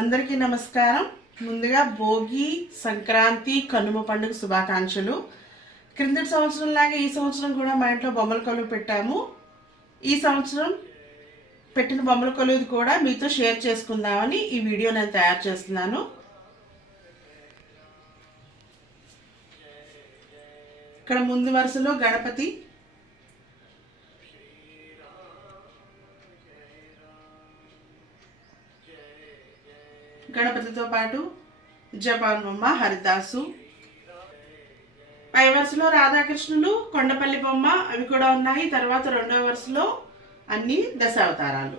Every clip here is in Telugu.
అందరికీ నమస్కారం. ముందుగా భోగి, సంక్రాంతి, కనుమ పండుగ శుభాకాంక్షలు. క్రిందటి సంవత్సరం లాగా ఈ సంవత్సరం కూడా మా ఇంట్లో బొమ్మల కొలువు పెట్టాము. ఈ సంవత్సరం పెట్టిన బొమ్మల కొలువు కూడా మీతో షేర్ చేసుకుందామని ఈ వీడియో నేను తయారు చేస్తున్నాను. ఇక్కడ ముందు వరుసలో గణపతి, గణపతితో పాటు జపాన్బొమ్మ, హరిదాసు, పై వరుసలో రాధాకృష్ణులు, కొండపల్లి బొమ్మ అవి కూడా ఉన్నాయి. తర్వాత రెండవ వరుసలో అన్ని దశావతారాలు.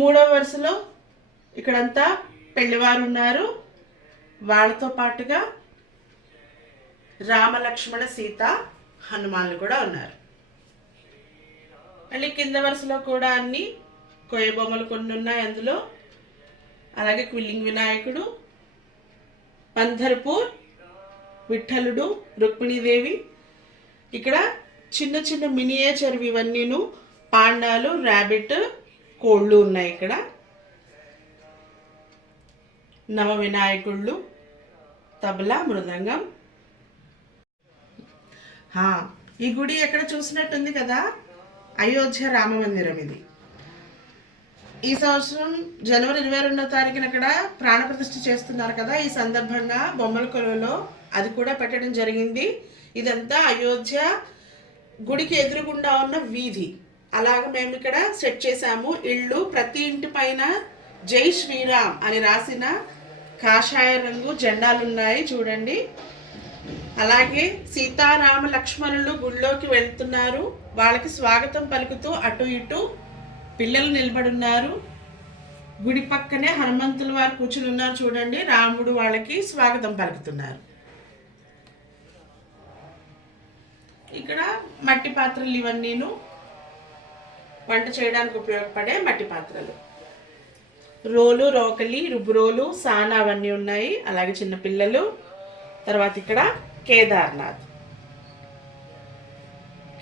మూడవ వరుసలో ఇక్కడంతా పెళ్లివారు ఉన్నారు. వాళ్ళతో పాటుగా రామ, లక్ష్మణ, సీత, హనుమాన్లు కూడా ఉన్నారు. మళ్ళీ కింద వరుసలో కూడా అన్ని కొయ్య బొమ్మలు కొన్ని ఉన్నాయి అందులో. అలాగే క్విల్లింగ్ వినాయకుడు, పంధర్పూర్, విఠలుడు, రుక్మిణీదేవి. ఇక్కడ చిన్న చిన్న మినియేచర్ ఇవన్నీను పాండాలు, ర్యాబిట్, కోళ్ళు ఉన్నాయి. ఇక్కడ నవ వినాయకుళ్ళు, తబలా, మృదంగం. ఈ గుడి ఎక్కడ చూసినట్టుంది కదా, అయోధ్య రామ మందిరం. ఇది ఈ సంవత్సరం జనవరి 22వ తారీఖున అక్కడ ప్రాణప్రతిష్ఠ చేస్తున్నారు కదా. ఈ సందర్భంగా బొమ్మల కొలువులో అది కూడా పెట్టడం జరిగింది. ఇదంతా అయోధ్య గుడికి ఎదురుగుండా ఉన్న వీధి. అలాగ మేము ఇక్కడ సెట్ చేసాము. ఇళ్ళు ప్రతి ఇంటి పైన జై శ్రీరామ్ అని రాసిన కాషాయ రంగు జెండాలు ఉన్నాయి చూడండి. అలాగే సీతారామ లక్ష్మణులు గుడిలోకి వెళ్తున్నారు. వాళ్ళకి స్వాగతం పలుకుతూ అటు ఇటు పిల్లలు నిలబడున్నారు. గుడి పక్కనే హనుమంతుల వారు కూర్చుని ఉన్నారు చూడండి. రాముడు వాళ్ళకి స్వాగతం పలుకుతున్నారు. ఇక్కడ మట్టి పాత్రలు ఇవన్నీను వంట చేయడానికి ఉపయోగపడే మట్టి పాత్రలు. రోలు, రోకలి, రుబ్బురోలు, సానా అవన్నీ ఉన్నాయి. అలాగే చిన్న పిల్లలు. తర్వాత ఇక్కడ కేదార్నాథ్.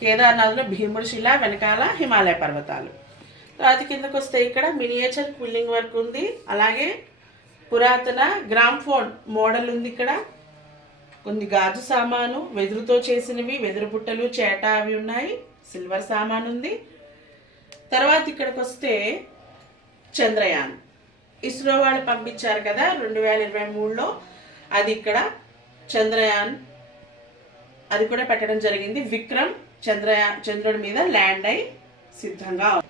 కేదార్నాథ్లో భీముడి శిల, వెనకాల హిమాలయ పర్వతాలు. తర్వాత కిందకు వస్తే ఇక్కడ మినియేచర్ క్విల్లింగ్ వర్క్ ఉంది. అలాగే పురాతన గ్రామ్ ఫోన్ మోడల్ ఉంది. ఇక్కడ కొన్ని గాజు సామాను, వెదురుతో చేసినవి, వెదురు బుట్టలు, చేట అవి ఉన్నాయి. సిల్వర్ సామాను ఉంది. తర్వాత ఇక్కడికి వస్తే చంద్రయాన్, ఇస్రో వాళ్ళు పంపించారు కదా 2023లో, అది ఇక్కడ చంద్రయాన్ అది కూడా పెట్టడం జరిగింది. విక్రమ్ చంద్రుడి మీద ల్యాండ్ అయి సిద్ధంగా ఉంది.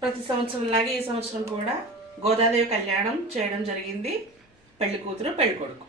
ప్రతి సంవత్సరం లాగే ఈ సంవత్సరం కూడా గోదాదేవి కళ్యాణం చేయడం జరిగింది. పెళ్లి కూతురు, పెళ్లి కొడుకు.